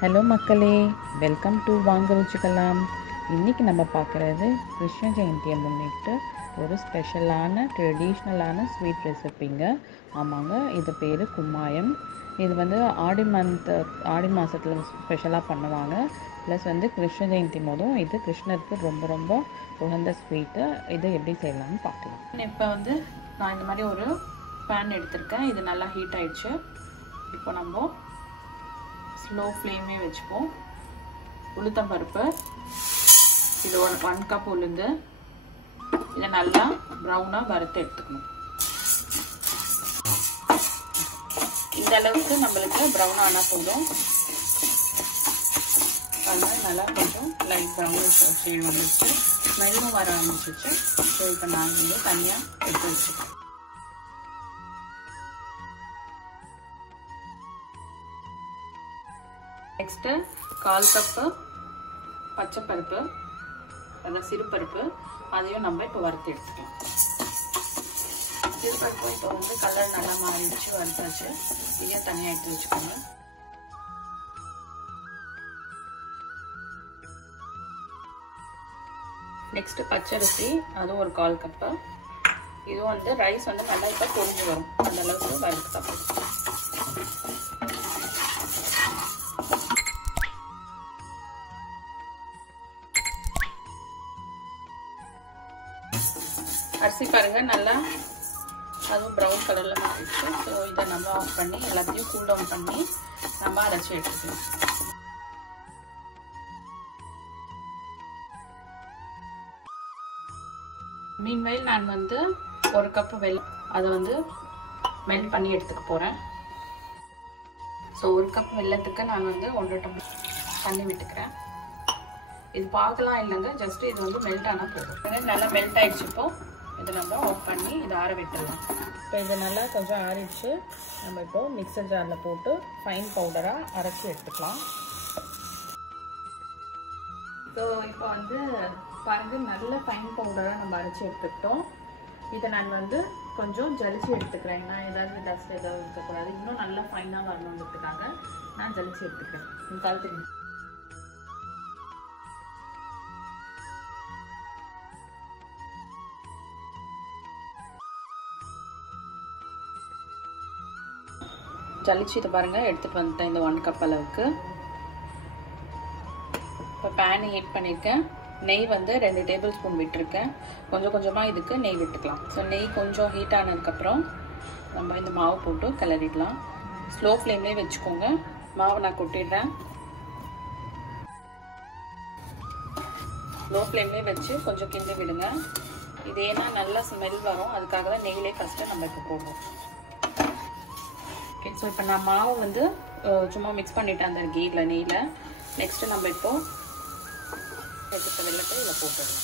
Hello மக்களே, welcome to வாங்க ருச்சிக்கலாம். இன்றைக்கி நம்ம பார்க்குறது கிருஷ்ண ஜெயந்தியை முன்னிட்டு ஒரு ஸ்பெஷலான ட்ரெடிஷ்னலான ஸ்வீட் ரெசிப்பிங்க. ஆமாங்க, இது பேர் கும்மாயம். இது வந்து ஆடி மாதத்தில் ஸ்பெஷலாக பண்ணுவாங்க. ப்ளஸ் வந்து கிருஷ்ண ஜெயந்தி போதும் இது கிருஷ்ணருக்கு ரொம்ப ரொம்ப உகந்த ஸ்வீட்டு. இது எப்படி செய்யலாம்னு பார்க்கலாம். இப்போ வந்து நான் இந்த மாதிரி ஒரு பேன் எடுத்திருக்கேன். இது நல்லா ஹீட் ஆயிடுச்சு. இப்போ நம்ம ஸ்லோ ஃப்ளேமே வச்சுப்போம். உளுத்தம் பருப்பு, இது 1 கப் உளுந்து, இதை நல்லா ப்ரௌனாக வறுத்து எடுத்துக்கணும். இந்த அளவுக்கு நம்மளுக்கு ப்ரௌன் ஆனால் போதும். அதனால் நல்லா கொஞ்சம் லைட் ப்ரௌன் ஷேட் வந்துச்சு, ஸ்மெல்லும் வர ஆரம்பிச்சிச்சு. ஸோ இப்போ நான் வந்து தனியாக எடுத்து வச்சுருக்கேன். நெக்ஸ்ட்டு 1/4 கப்பு பச்சைப்பருப்பு, அதான் சிறுபருப்பு, அதையும் நம்ம இப்போ வறுத்து எடுத்துக்கலாம். சிறுபருப்பு இப்போ வந்து கலர் நல்லா மாறிடுச்சு, வறுத்தாச்சு. இதையும் தனியாக எடுத்து வச்சுக்கோங்க. நெக்ஸ்ட்டு பச்சரிசி, அதுவும் ஒரு 1/4 கப்பு. இதுவும் வந்து ரைஸ் வந்து நல்லா இப்போ பொரிஞ்சு வரும், அந்த அளவுக்கு வறுத்து சாப்பிடுவோம். அரிசி பாருங்க நல்லா அதுவும் ப்ரௌன் கலரில் மாறிடுச்சு. ஸோ இதை நம்ம ஆஃப் பண்ணி எல்லாத்தையும் கூல் டவுன் பண்ணி நம்ம அரைச்சி எடுத்துக்கலாம். மீன்வெயில் நான் வந்து 1 கப்பு வெல்லம் அதை வந்து மெல்ட் பண்ணி எடுத்துக்க போகிறேன். ஸோ 1 கப் வெல்லத்துக்கு நான் வந்து 1.5 டம்ளர் தண்ணி விட்டுக்கிறேன். இது பார்க்கலாம் இல்லைங்க, ஜஸ்ட் இது வந்து மெல்ட் ஆனால் போதும். நல்லா மெல்ட் ஆகிடுச்சு. இப்போ இதை நம்ம ஆஃப் பண்ணி இதை ஆற விட்டுடலாம். இப்போ இது நல்லா கொஞ்சம் ஆறிடுச்சு. நம்ம இப்போ மிக்சர் ஜாரில் போட்டு ஃபைன் பவுடராக அரைச்சி எடுத்துக்கலாம். ஸோ இப்போ வந்து பாருங்கள், நல்ல ஃபைன் பவுடராக நம்ம அரைச்சி எடுத்துக்கிட்டோம். இதை நான் வந்து கொஞ்சம் ஜலிச்சு எடுத்துக்கிறேன். ஏன்னா ஏதாவது டஸ்ட் ஏதாவது இருக்கக்கூடாது, இன்னும் நல்லா ஃபைனாக வரணுன்றதுக்காக நான் ஜலிச்சு எடுத்துக்கிறேன். இந்த காலத்துக்கு ஜலிச்சு இதை பாருங்கள் எடுத்துகிட்டு வந்துட்டேன் இந்த 1 கப் அளவுக்கு. இப்போ பேனை ஹீட் பண்ணியிருக்கேன். நெய் வந்து 2 டேபிள் ஸ்பூன் விட்டுருக்கேன். கொஞ்சம் கொஞ்சமாக இதுக்கு நெய் விட்டுக்கலாம். ஸோ நெய் கொஞ்சம் ஹீட் ஆனதுக்கப்புறம் நம்ம இந்த மாவு போட்டு கிளறிடலாம். ஸ்லோ ஃப்ளேம்லேயே வச்சுக்கோங்க. மாவு நான் கொட்டிடுறேன். ஸ்லோ ஃப்ளேம்லேயே வச்சு கொஞ்சம் கிண்டி விடுங்க. இது ஏன்னா நல்லா ஸ்மெல் வரும், அதுக்காக தான் நெய்லே ஃபஸ்ட்டு நம்ம இப்போ போடுவோம். ஓகே, ஸோ இப்போ நான் மாவு வந்து சும்மா மிக்ஸ் பண்ணிட்டேன் அந்த கீயில் நெய்யில். நெக்ஸ்ட்டு நம்ம இப்போ எடுத்த வெல்லத்தை இதில் போட்டுடலாம்.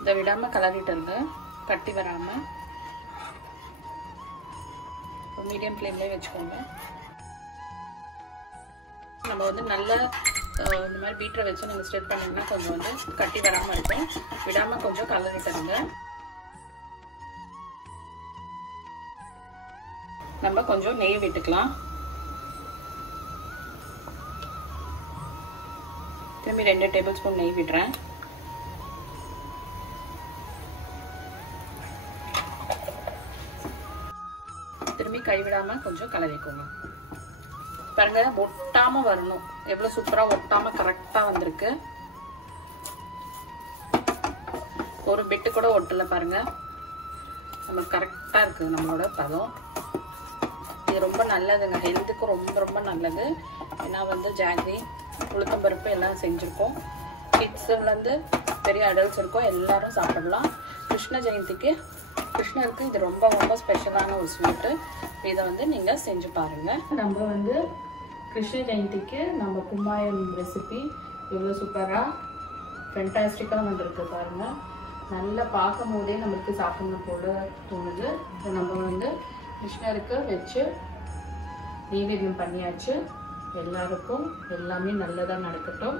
இதை விடாமல் கலரிட்டு இருங்க, கட்டி வராமல். மீடியம் ஃப்ளேம்லேயே வச்சுக்கோங்க. நம்ம வந்து நல்ல இந்த மாதிரி பீட்டரை வச்சு நீங்கள் ஸ்டெப் பண்ணிங்கன்னா கொஞ்சம் வந்து கட்டி வராமல் இருக்கும். விடாமல் கொஞ்சம் கலரி தருங்க. நம்ம கொஞ்சம் நெய் விட்டுக்கலாம். திரும்பி 2 டேபிள் ஸ்பூன் நெய் விடுறேன். திரும்பி கைவிடாமல் கொஞ்சம் கலரிக்கோங்க. பாருங்க, ஒட்டாம வரணும். எவ்வளவு சூப்பரா ஒட்டாம கரெக்டா வந்திருக்கு. ஒரு பிட்டு கூட ஒட்டல பாருங்க. நம்ம கரெக்டா இருக்கு நம்மளோட பதம். இது ரொம்ப நல்லதுங்க, ஹெல்த்துக்கு ரொம்ப ரொம்ப நல்லது. ஏன்னா வந்து ஜாகரி, உளுத்தம் பருப்பு எல்லாம் செஞ்சிருக்கோம். கிட்ஸ்லேருந்து பெரிய அடல்ட்ஸ் இருக்கும், எல்லாரும் சாப்பிடலாம். கிருஷ்ண ஜெயந்திக்கு கிருஷ்ணருக்கு இது ரொம்ப ரொம்ப ஸ்பெஷலான ஒரு ஸ்வீட்டு. இதை வந்து நீங்கள் செஞ்சு பாருங்கள். நம்ம வந்து கிருஷ்ண ஜெயந்திக்கு நம்ம கும்மாயம் ரெசிபி எவ்வளோ சூப்பராக ஃபென்டாஸ்டிக்காக வந்திருக்கு பாருங்கள். நல்லா பார்க்கும் போதே நம்மளுக்கு சாப்பிடணும் போல தோணுது. இதை நம்ம வந்து கிருஷ்ணருக்கு வச்சு நெய்வேத்தியம் பண்ணியாச்சு. எல்லாருக்கும் எல்லாமே நல்லதாக நடக்கட்டும்.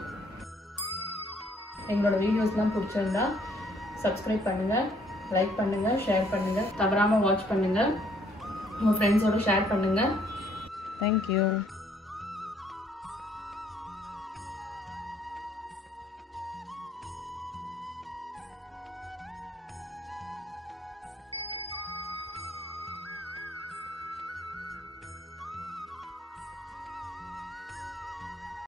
எங்களோட வீடியோஸ்லாம் பிடிச்சிருந்தா சப்ஸ்கிரைப் பண்ணுங்கள், லைக் பண்ணுங்கள், ஷேர் பண்ணுங்கள், தவறாமல் வாட்ச் பண்ணுங்கள், உங்கள் ஃப்ரெண்ட்ஸோடு ஷேர் பண்ணுங்கள். தேங்க்யூ.